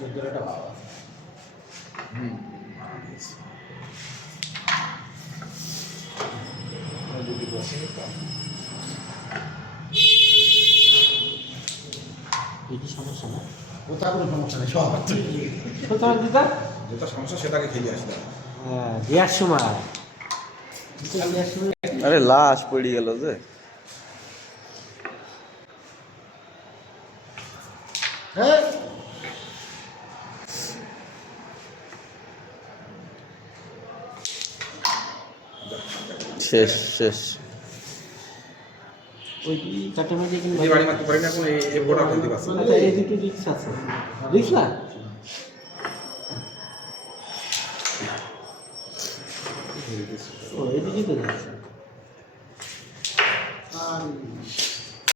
চোদ্দোটা ভালো আছে। বসে সমস্যা না? কোথাও কোনো সমস্যা নেই সব কোথাও দিদা যেটা সমস্যা সেটাকে খেলে আসতে হবে। হ্যাঁ দেওয়ার সময়। দেওয়ার সময় আরে লাশ পড়ে গেল যে। হ্যাঁ শেষ শেষ। ওইটি কাটামাটি কিন্তু বাড়ি মারতে পারি না এখন এই- এই আপনি দিবা আচ্ছা এই দুটো রিক্স আছে। রিক্স? না ও এদিকে তো